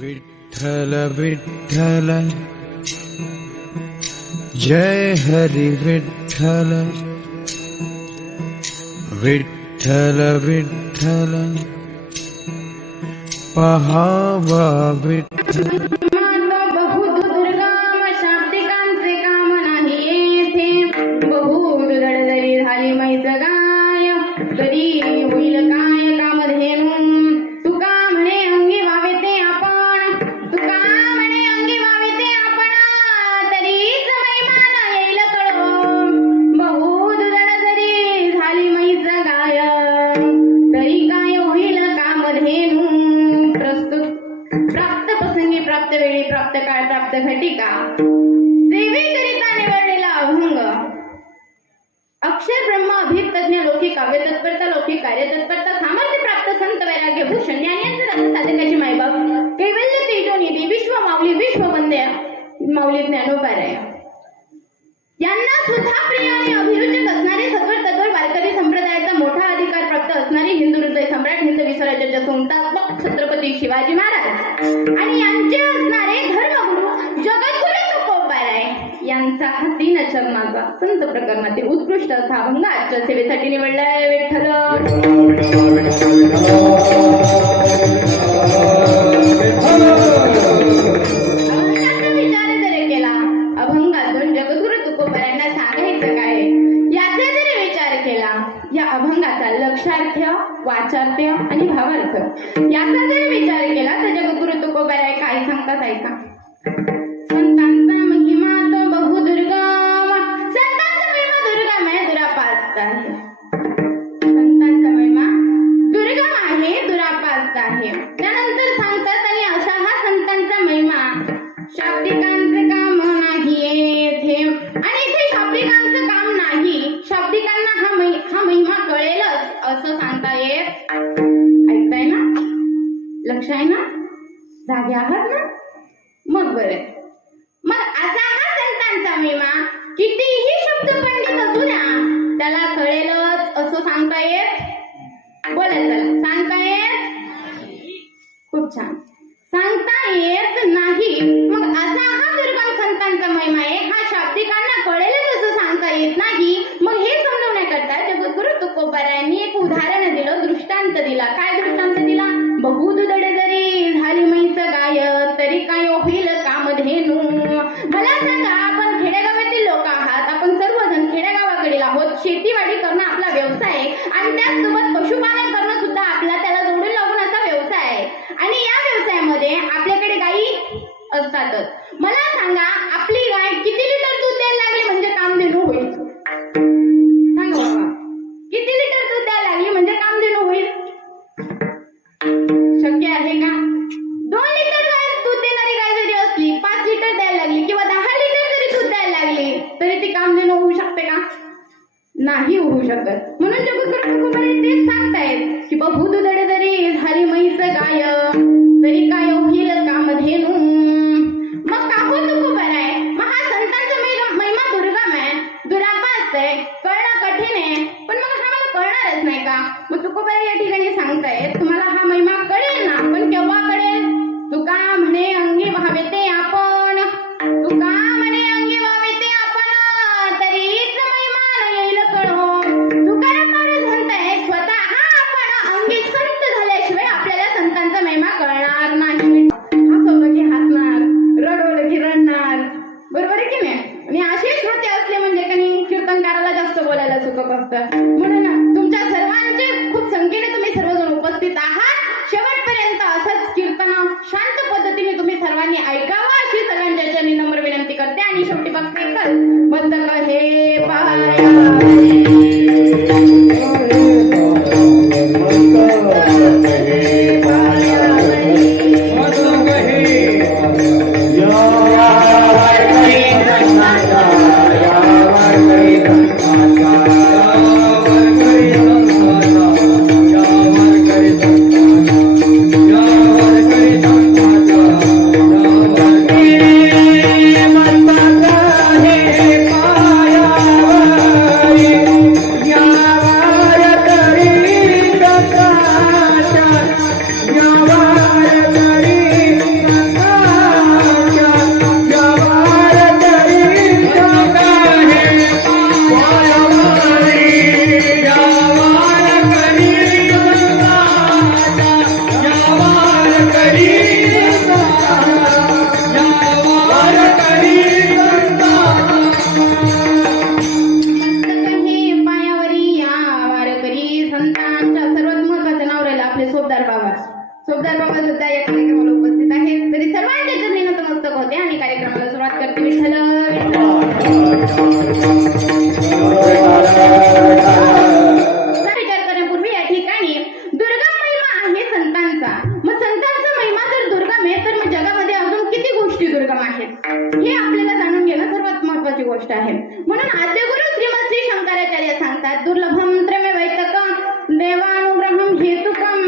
विठ्ठल विठ्ठल। जय हरि विठ्ठल। विठ्ठल विठ्ठल। पहावा विठ्ठल। संत वैराग्य भूषण ज्ञानांचे रत्न साधकाची मायबाप. कैवल्य तेजोनिधी विश्व माऊली विश्व बंदे माऊली ज्ञानोपाराय यांना सुद्धा प्रिय आणि अभिरुचक असणारे सत्वर तत्वर वारकरी संप्रदायाचा मोठा अधिकार प्राप्त असणारे हिंदू हृदय सम्राट हिंद स्वराज्याचे संस्थापक छत्रपती शिवाजी महाराज. आणि यांचे असणारे धर्मगुरु जगद्गुरु तुकोबाराय यांचा हा तीन चरणाचा संत प्रकरणातील उत्कृष्ट असा अभंग आजच्या सेवेसाठी निवडलाय विठ्ठल. सांगता येत बोला चला. सांगता येत? खूप छान. सांगता येत नाही. मग असा हा दुर्गम संतांचा महिमा आहे. हा शाब्दिकांना कळेलच असं सांगता येत नाही. मग हे समजवण्याकरता जगद्गुरु तुकोबारायांनी एक उदाहरण दिलं दृष्टांत दिला. काय दृष्टांत दिला? बहुद जरी झाली म्हैस गाय नाही होऊ शकत. म्हणून जगद्गुरु तुकोबारे तेच सांगतायत की बहु दडे जरी झाली म्हैस गाय तरी काय होईल कामधेनू? मग काकू तुकोबार आहे मग हा संतांचा महिमा महिमा दुर्गम आहे. दुरापा असतंय कळणं कठीण आहे. पण मग हा मला कळणारच नाही का? मग तुकोबाई या ठिकाणी सांगतायत. तुम्हाला हा महिमा कळेल. Tschüss. हे आपल्याला जाणून घेणं सर्वात महत्वाची गोष्ट आहे. म्हणून आद्य गुरु श्रीमद श्री शंकराचार्य सांगतात दुर्लभम त्रमे वैतकम देवानुग्रहम हेतुकम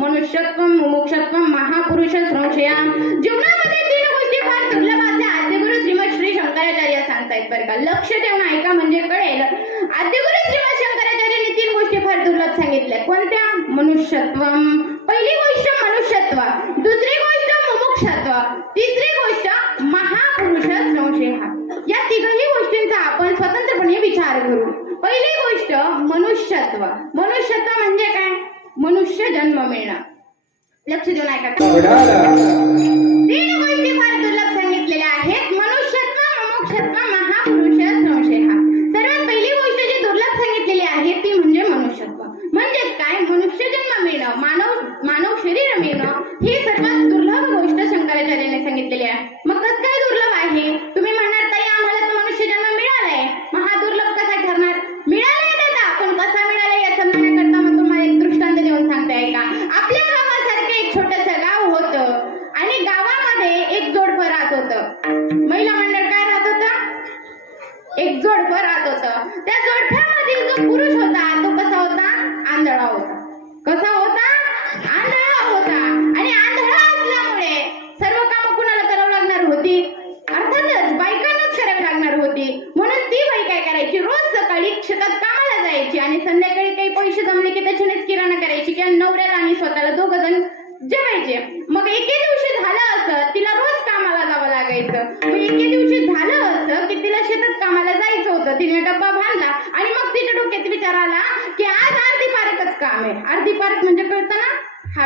मनुष्यत्व मुमुक्षत्वम महापुरुष संशया. जीवनामध्ये तीन गोष्टी फार दुर्लभ असल्या आद्य गुरु श्रीमद श्री शंकराचार्य सांगतायत बरं का. लक्ष ठेवून ऐका म्हणजे कळेल. आद्य गुरु श्रीमद शंकराचार्यांनी तीन गोष्टी फार दुर्लभ सांगितल्या. कोणत्या? मनुष्यत्व. पहिली गोष्ट मनुष्यत्व. दुसरी गोष्ट मुमुक्षत्व. तिसरी Look to the like.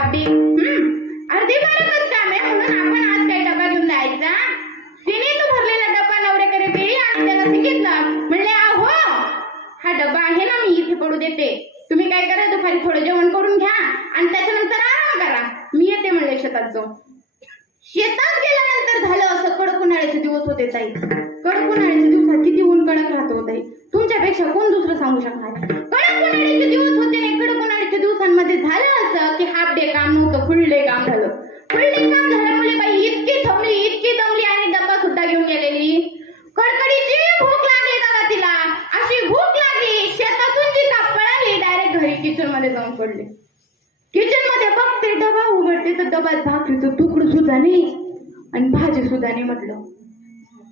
starting फुल्ले काम झालं. फुल्ले काम झाल्यामुळे बाई इतकी थमली इतकी दमली आणि डब्बा सुद्धा घेऊन गेलेली. कडकडीची भूक लागली दादा तिला. अशी भूक लागली शेतातून जी का पळाली डायरेक्ट घरी किचनमध्ये जाऊन पडले. किचनमध्ये बघते डबा उघडते तर डब्यात भाकरीचं तुकड सुद्धा नाही आणि भाजी सुद्धा नाही म्हटलं.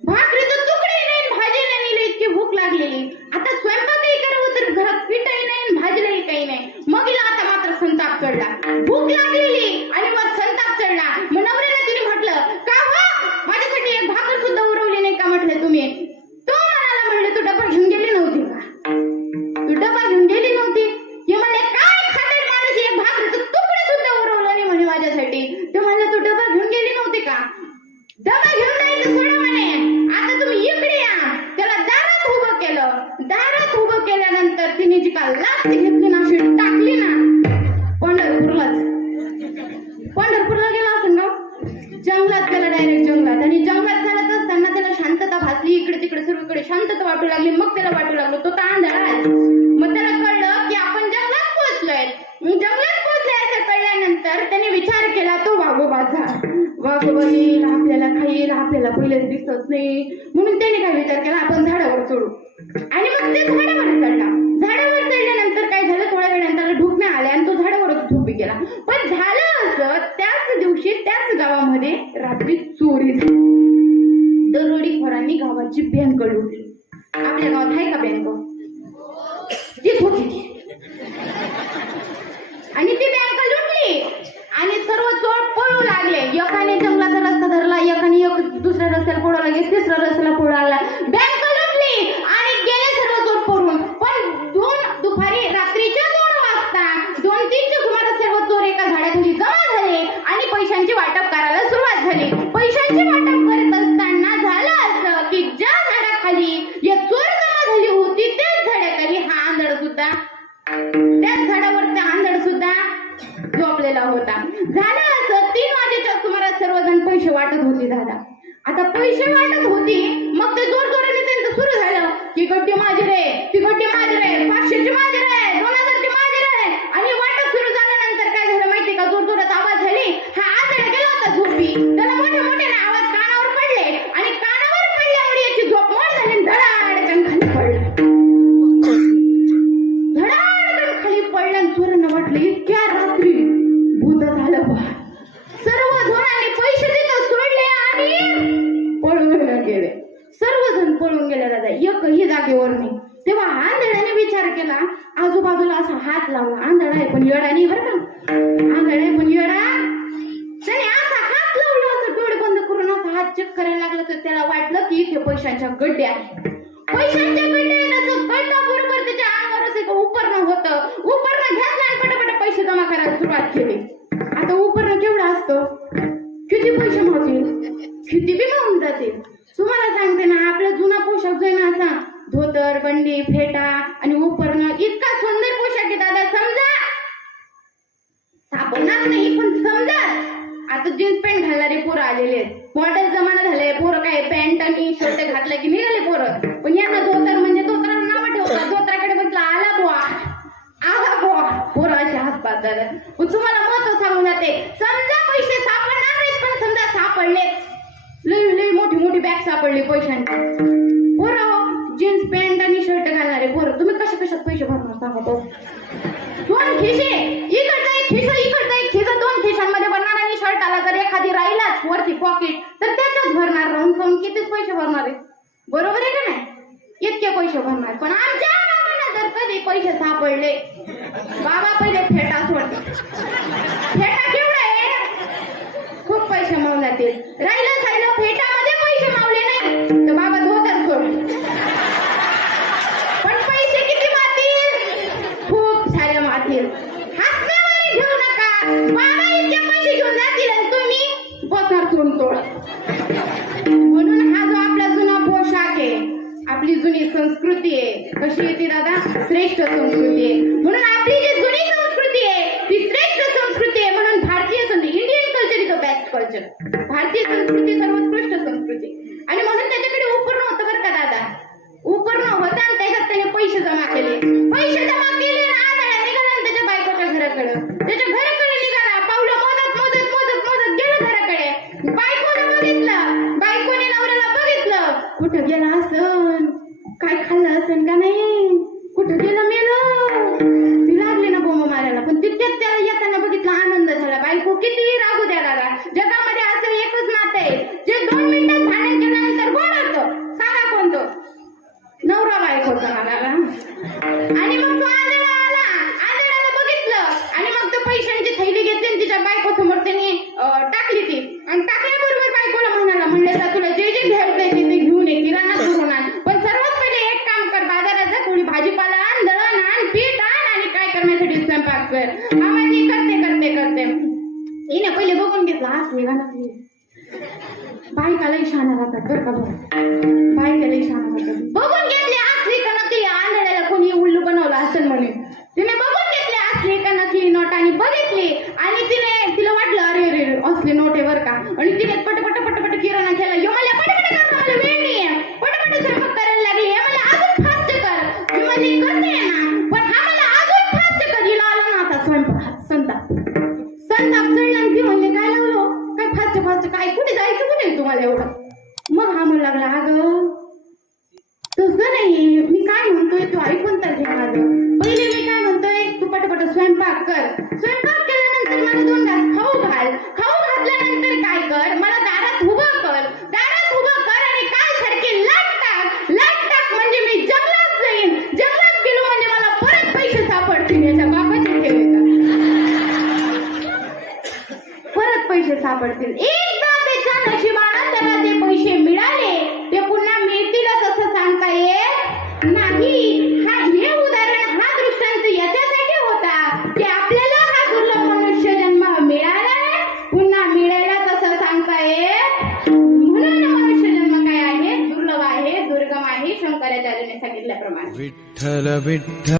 भाकरीचं तुकडे नाही भाजी नाही इतकी भूक लागलेली. आता स्वयंपाकही करावं तर घरात पिठही नाही भाजी नाही काही नाही. मग आता मात्र संताप चढला. भूक लागली मी काल लागते घेतली ना शेड टाकली ना पंढरपूरलाच. पंढरपूरला गेला असं ना जंगलात गेला डायरेक्ट जंगलात. आणि जंगलात चालत असताना त्याला शांतता भासली इकडे तिकडे सर्वकडे शांतता वाटू लागली मग त्याला वाटू लागलो तो तांदळा आहे. मग त्याला कळलं की आपण जंगलात पोहोचलोय. जंगलात पोहोचलोय असं कळल्यानंतर त्याने विचार केला तो वाघोबाचा वाघोबा येईल आपल्याला खाईल आपल्याला पहिलेच दिसत नाही. एकही जागेवर नाही. तेव्हा आंधळ्याने विचार केला आजूबाजूला असा हात लावला आंधळा आहे पण येडा नाही बरं का? आंधळा आहे पण येडा? त्याने असा हात लावला असं डोळे बंद करून असा हात चेक करायला लागला तर त्याला वाटलं की इथे पैशांच्या गड्डे आहेत. पैशांच्या गड्डे आहेत असं त्याच्या अंगावर एक उपरणं होतं. उपरणं घेतलं आणि पटापट पैसे जमा करायला सुरुवात केली. आता उपरणं केवढं असतं? किती पैसे मागतील किती बी मागून जातील तुम्हाला सांगते ना आपला जुना पोशाख जो आहे ना असा धोतर फेटा आणि उपरणं इतका सुंदर पोशाख आहे दादा समजा? सापडणार नाही पण समजा आता जीन्स पॅन्ट घालणारे पोरं आलेले मॉडेल जमाना झालाय पोरं काय पॅन्ट आणि शर्ट घातलं की निघाले पोरं. पण यांना धोतर म्हणजे धोतराला नाव ठेवतात धोत्राकडे म्हटलं आला बुवा. आला बुवा. पोरं असे हसतात दादा. पण तुम्हाला महत्त्व सांगून जाते समजा पैसे सापडणार नाहीत पण समजा सापडलेच लई लई मोठी मोठी बॅग सापडली पैशांची पोरं जीन्स पॅन्ट आणि शर्ट घालणारे पोरं तुम्ही कशा कशात पैसे दोन खिशे इकडचा एक खिसा इकडचा एक खिसा. दोन खिशांमध्ये भरणार आणि शर्ट आला जर एखादी राहिलाच वरती पॉकेट तर त्याच्यात भरणार. राहून सम कितीच पैसे भरणार आहे? बरोबर आहे का नाही? इतके पैसे भरणार. पण आमच्या बाबांना जर कधी पैसे सापडले? बाबा पहिले फेटा सोडते फेटा केवढा आहे? खूप पैसे मावला येईल राहिलं साहिलं फेटा श्रेष्ठ संस्कृती आहे म्हणून आपली जी जुनी संस्कृती आहे ती श्रेष्ठ संस्कृती आहे म्हणून भारतीय संस्कृती Indian culture is a best culture भारतीय संस्कृती सर्वोत्कृष्ट झाला राग किती रागू द्या लागा जगामध्ये पहिले बघून घेतलं हसली का नसली बायकालाही राहतात बरं का बरं? बायकालाही शाणा राहतात. बघून घेतली असली का नकली आंधळ्याला कोणी उल्लू बनवलं असेल म्हणे. फास्ट काय? कुठे जायचं कुठे तुम्हाला एवढं. मग हा म्हणू लागला अगं तसं नाही मी काय म्हणतोय तू ऐकून तर घे माझं. पहिले मी काय म्हणतोय तू पटपट स्वयंपाक कर. स्वयंपाक केल्यानंतर मला दोन घास खाऊ घाल. खाऊ घातल्यानंतर काय कर? मला दारात उभं कर. दारात उभं कर आणि काय सारखे लाट टाक. लाट टाक म्हणजे मी जंगलात जाईन. जंगलात गेलो म्हणजे मला परत पैसे सापडतील याच्या बापाची ठेव परत पैसे सापडतील. एक आहे